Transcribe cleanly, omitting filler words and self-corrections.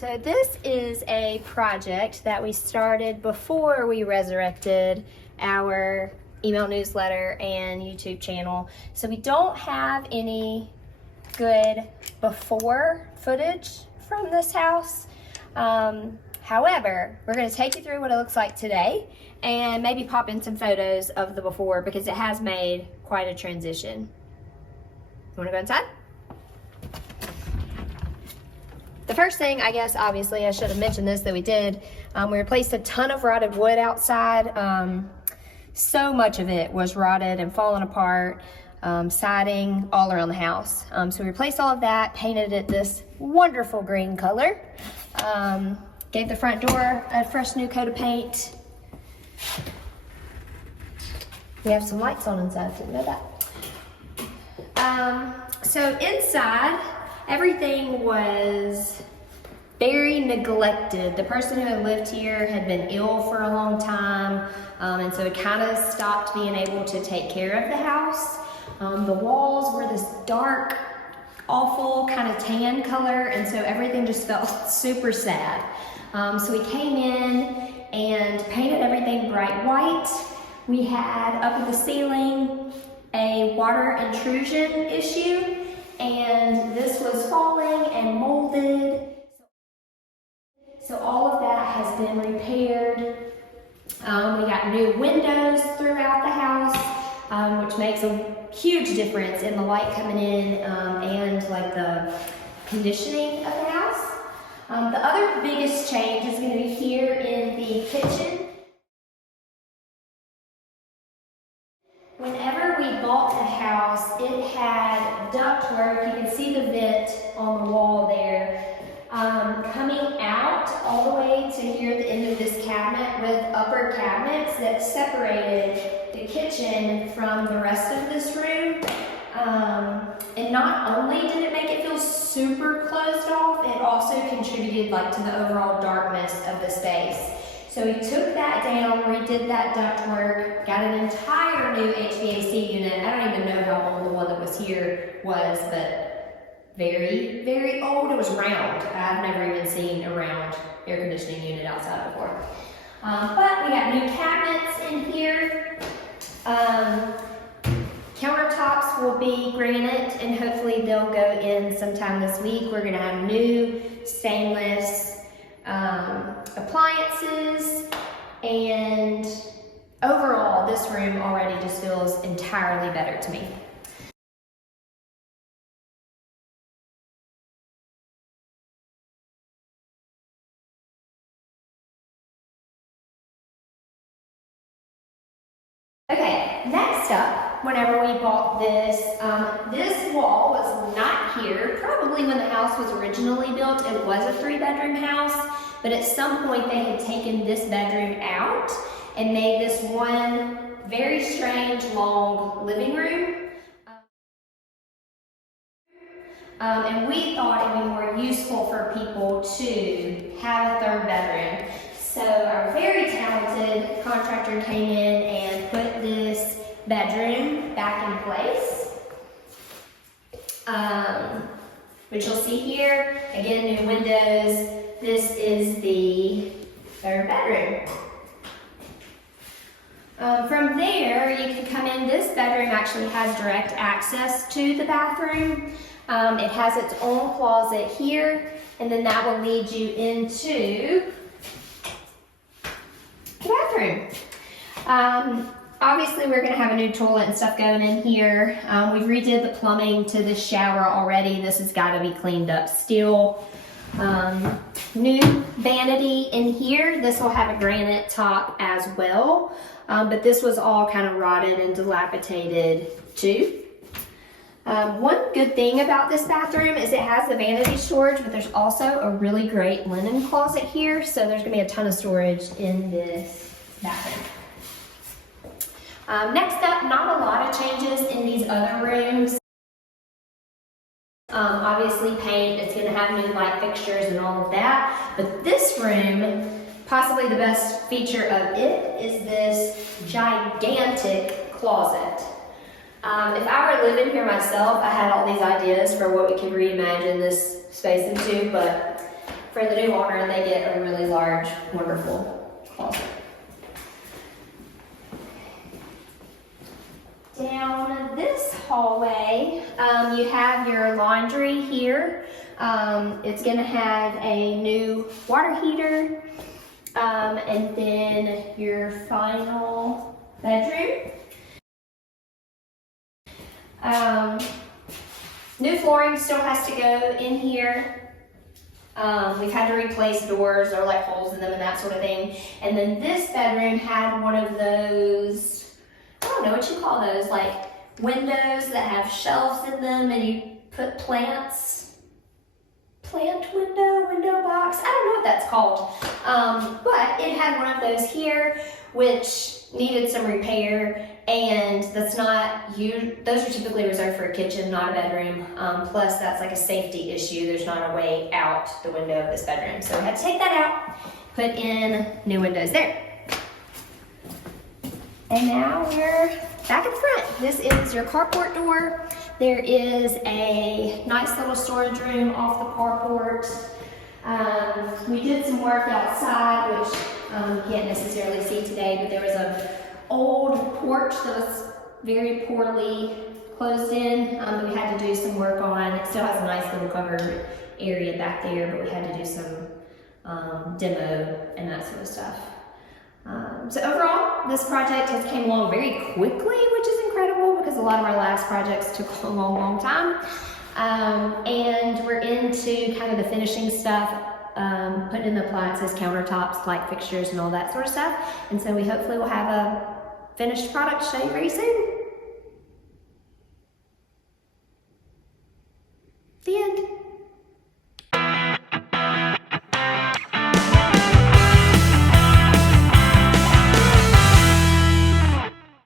So this is a project that we started before we resurrected our email newsletter and YouTube channel. So we don't have any good before footage from this house. However, we're going to take you through what it looks like today and maybe pop in some photos of the before because it has made quite a transition. You want to go inside? The first thing, I guess, obviously, I should have mentioned this, that we did, we replaced a ton of rotted wood outside. So much of it was rotted and falling apart, siding all around the house. So we replaced all of that, painted it this wonderful green color, gave the front door a fresh new coat of paint. We have some lights on inside, didn't know that. So inside, everything was very neglected. The person who had lived here had been ill for a long time, and so it kind of stopped being able to take care of the house. The walls were this dark, awful kind of tan color, and so everything just felt super sad. So we came in and painted everything bright white. We had up at the ceiling a water intrusion issue, and this was falling and molded. So all of that has been repaired. We got new windows throughout the house, which makes a huge difference in the light coming in and like the conditioning of the house. The other biggest change is going to be here in the kitchen. Whenever we bought the house, it had ductwork. You can see the vent on the wall there, coming out all the way to here at the end of this cabinet with upper cabinets that separated the kitchen from the rest of this room. And not only did it make it feel super closed off, it also contributed like to the overall darkness of the space. So we took that down, redid that ductwork, got an entire new HVAC unit. I don't even know how old the one that was here was, but very, very old. It was round. I've never even seen a round air conditioning unit outside before. But we got new cabinets in here. Countertops will be granite, and hopefully they'll go in sometime this week. We're gonna have new stainless appliances, and overall this room already just feels entirely better to me. Okay, next up, whenever we bought this, this wall was not here. Probably when the house was originally built, it was a 3-bedroom house, but at some point they had taken this bedroom out and made this one very strange long living room. And we thought it would be more useful for people to have a 3rd bedroom. So our very talented contractor came in and put this bedroom back in place. Which you'll see here, again, new windows. This is the 3rd bedroom. From there, you can come in. This bedroom actually has direct access to the bathroom. It has its own closet here, and then that will lead you into the bathroom. Obviously, we're going to have a new toilet and stuff going in here. We've redid the plumbing to this shower already. This has got to be cleaned up still. New vanity in here. This will have a granite top as well, but this was all kind of rotted and dilapidated too. One good thing about this bathroom is it has the vanity storage, but there's also a really great linen closet here, so there's going to be a ton of storage in this bathroom. Next up, not a lot of changes in these other rooms. Obviously paint, it's going to have new light fixtures and all of that, but this room, possibly the best feature of it is this gigantic closet. If I were living here myself, I had all these ideas for what we could reimagine this space into, but for the new owner, they get a really large, wonderful closet. Down this hallway, you have your laundry here. It's gonna have a new water heater, and then your final bedroom. New flooring still has to go in here. We've had to replace doors or like holes in them and that sort of thing. And then this bedroom had one of those, I don't know what you call those, like windows that have shelves in them and you put plants, plant window box, I don't know what that's called. But it had one of those here, which needed some repair, and that's not, those are typically reserved for a kitchen, not a bedroom. Plus that's like a safety issue. There's not a way out the window of this bedroom. So we had to take that out, put in new windows there. And now we're back in front. This is your carport door. There is a nice little storage room off the carport. We did some work outside, which you can't necessarily see today, but there was an old porch that was very poorly closed in that we had to do some work on. It still has a nice little covered area back there, but we had to do some demo and that sort of stuff. So overall, this project has came along very quickly, which is incredible because a lot of our last projects took a long time. And we're into kind of the finishing stuff, putting in the appliances, countertops, light fixtures, and all that sort of stuff. And so we hopefully will have a finished product to show you very soon. The end.